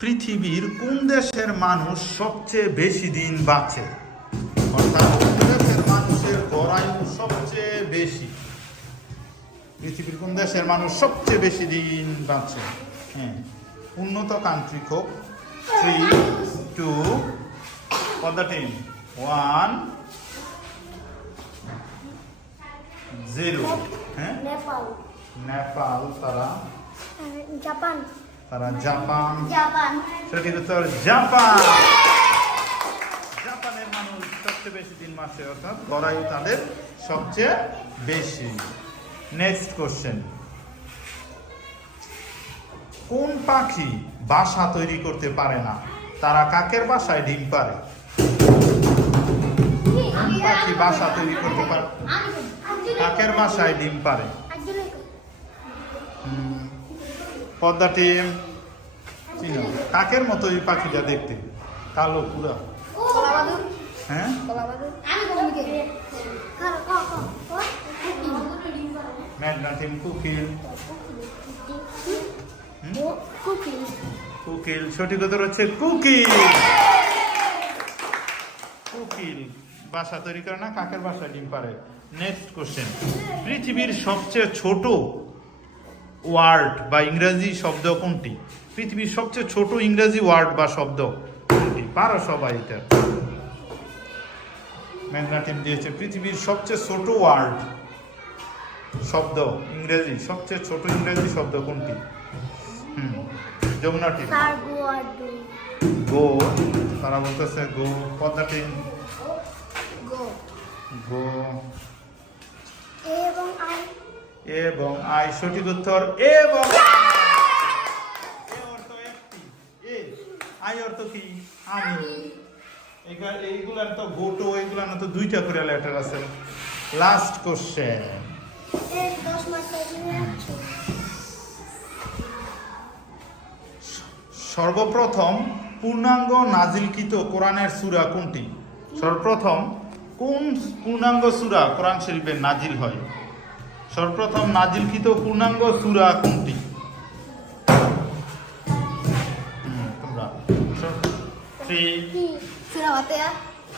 পৃথিবীর কোন দেশের মানুষ সবচেয়ে বেশি দিন বাঁচে? অর্থাৎ কোন দেশের মানুষের গড়ায়ু সবচেয়ে বেশি? পৃথিবীর কোন দেশের মানুষ সবচেয়ে বেশি দিন বাঁচে? হ্যাঁ, উন্নত কান্ট্রি হোক। 3, 2, for the team 1, 0. হ্যাঁ, নেপাল। তারা জাপান। সঠিক উত্তর জাপান। জাপানের মানুষ সবচেয়ে বেশি দিন বাঁচে, অর্থাৎ গড়ায়ু তাদের সবচেয়ে বেশি। নেক্সট কোশ্চেন, কোন পাখি বাসা তৈরি করতে পারে না? তারা কাকের বাসায় ডিম পারে? কোন পাখি বাসা তৈরি করতে পারে? কাকের বাসায় ডিম পারে? পদ্মা টিম চিনো? কাকের মতো এই পাখিটা দেখতে, কালো পুরা। হ্যাঁ, মেঘনা টিম কোকিল। কোকিল, সঠিক উত্তর হচ্ছে কোকিল। কোকিল বাসা তৈরি করে না, কাকের বাসায় ডিম পারে। নেক্সট কোশ্চেন, পৃথিবীর সবচেয়ে ছোট ওয়ার্ড বা ইংরেজি শব্দ কোনটি? পৃথিবীর সবচেয়ে ছোট ইংরেজি ওয়ার্ড বা শব্দ কোনটি? পারো সবাই এটা? মেঘনা টিম দিয়েছে পৃথিবীর সবচেয়ে ছোট ওয়ার্ড শব্দ ইংরেজি, সবচেয়ে ছোট ইংরেজি শব্দ কোনটি? যমুনা টিম গো, তারা বলতেছে গো। পদ্মা টিম গো। এবং আই, সঠিক উত্তর এবং অর্থ একটি, আই অর্থ কি? আমি। এইগুলার তো গোটো, এইগুলার তো দুইটা করে লেটার আছে। লাস্ট কোশ্চেন, সর্বপ্রথম পূর্ণাঙ্গ নাজিলকৃত কোরআনের সূরা কোনটি? সর্বপ্রথম কোন পূর্ণাঙ্গ সূরা কোরআন শরীফে নাজিল হয়? সর্বপ্রথম নাজিলকৃত পূর্ণাঙ্গ সূরা কোনটি? তোমরা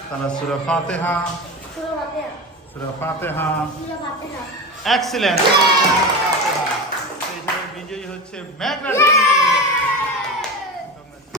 তারা সূরা ফাতিহা। এক্সিলেন্ট। বিজয়ী হচ্ছে মেঘনা।